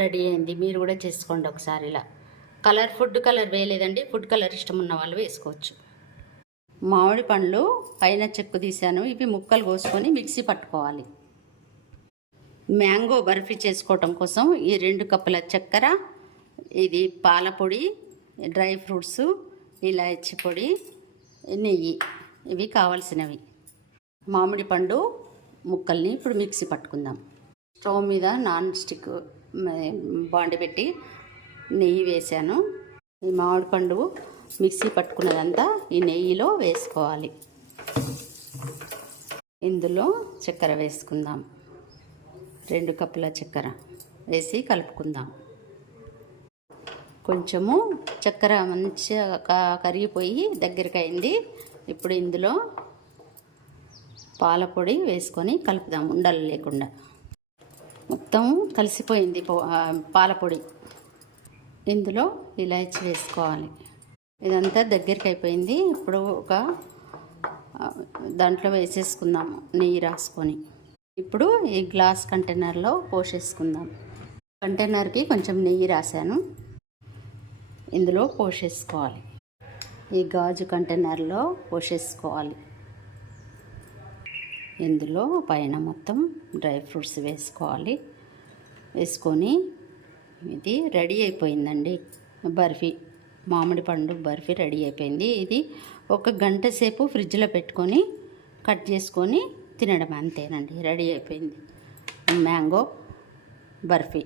Ready అయింది. మీరు కూడా చేసుకోండి ఒకసారి ఇలా. ఫుడ్ కలర్ వేయలేదండి, ఫుడ్ కలర్ ఇష్టం ఉన్న వాళ్ళు వేసుకోవచ్చు. మామిడి పండ్లు పైన చెక్కు తీసాను. ఇవి ముక్కలు కోసుకొని మిక్సీ పట్టుకోవాలి. మ్యాంగో బర్ఫీ చేసుకోవటం కోసం ఈ 2 కప్పుల చక్కెర, ఇది పాల పొడి, డ్రై ఫ్రూట్స్, ఇలాచి పొడి, నెయ్యి, ఇవి కావాల్సినవి. మామిడి పండు ముక్కల్ని ఇప్పుడు మిక్సీ పట్టుకుందాం. స్టవ్ మీద నాన్ స్టిక్ బాండి పెట్టి నెయ్యి వేసాను. ఈ మామిడి పండు మిక్సీ పట్టుకున్నదంతా ఈ నెయ్యిలో వేసుకోవాలి. ఇందులో చక్కెర వేసుకుందాం. 2 కప్పుల చక్కెర వేసి కలుపుకుందాం. కొంచెము చక్కెర మంచిగా కరిగిపోయి దగ్గరికి అయింది. ఇప్పుడు ఇందులో పాల పొడి వేసుకొని కలుపుదాం ఉండలు లేకుండా. మొత్తం కలిసిపోయింది పాల పొడి. ఇందులో ఇలాచి వేసుకోవాలి. ఇదంతా దగ్గరికి అయిపోయింది. ఇప్పుడు ఒక దాంట్లో వేసేసుకుందాము నెయ్యి రాసుకొని. ఇప్పుడు ఈ గ్లాస్ కంటైనర్లో పోసేసుకుందాం. కంటైనర్కి కొంచెం నెయ్యి రాశాను, ఇందులో పోసేసుకోవాలి. ఈ గాజు కంటైనర్లో పోసేసుకోవాలి. ఇందులో పైన మొత్తం డ్రై ఫ్రూట్స్ వేసుకోవాలి. వేసుకొని ఇది రెడీ అయిపోయిందండి బర్ఫీ. మామిడి పండు బర్ఫీ రెడీ అయిపోయింది. ఇది 1 గంట సేపు ఫ్రిడ్జ్లో పెట్టుకొని కట్ చేసుకొని తినడం అంతేనండి. రెడీ అయిపోయింది మ్యాంగో బర్ఫీ.